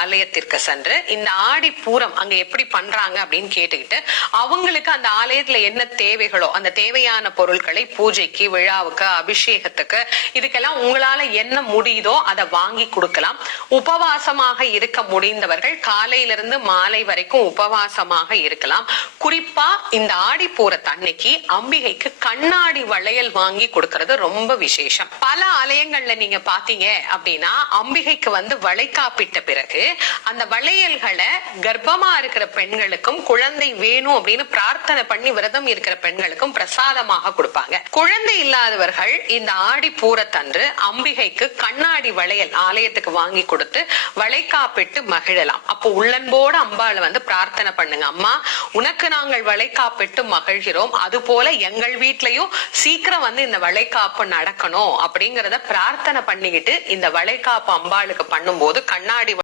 ஆலயத்திற்கு சென்று இந்த ஆடி பூரம் அங்க எப்படி பண்றாங்க அப்படின்னு கேட்டுக்கிட்டு அவங்களுக்கு அந்த ஆலயத்துல என்ன தேவைகளோ அந்த தேவையான பொருட்களை பூஜைக்கு, விழாவுக்கு, அபிஷேகத்துக்கு, இதுக்கெல்லாம் உங்களால என்ன முடியுதோ அதை வாங்கி கொடுக்கலாம். உபவாசமாக இருக்க முடிந்தவர்கள் காலையிலிருந்து மாலை வரைக்கும் உபவாசமாக இருக்கலாம். குறிப்பா இந்த ஆடி பூரத்தன்னைக்கு அம்பிகைக்கு கண்ணாடி வளையல் வாங்கி கொடுக்கறது ரொம்ப விசேஷம். பல ஆலயங்கள்ல நீங்க பாத்தீங்க அப்படின்னா அம்பிகைக்கு வளைகாப்பிட்ட பிறகு அந்த வளையல்களை கர்ப்பமா இருக்கிற பெண்களுக்கும் குழந்தை வேணும் அப்படின்னு பிரார்த்தனை பண்ணி விரதம் இருக்கிற பெண்களுக்கும் பிரசாதமாக கொடுப்பாங்க. குழந்தை இல்லாதவர்கள் இந்த ஆடி பூரத்தன்று அம்பிகைக்கு கண்ணாடி வளையல் ஆலயத்துக்கு வாங்கி கொடுத்து வளைகாப்பிட்டு மகிழலாம். அப்போ உள்ளன்போட அம்பாளை பிரார்த்தனை பண்ணுங்க, அம்மா உனக்கு நாங்கள் வளைகாப்பிட்டு மகிழ்கிறோம், அது போல எங்கள் வீட்லயும் சீக்கிரம் இந்த வளைகாப்பு நடக்கணும் அப்படிங்கறத பிரார்த்தனை பண்ணிக்கிட்டு இந்த வளைகாப்பு அம்பாளுக்கு பண்ணும்போது கண்ணாடி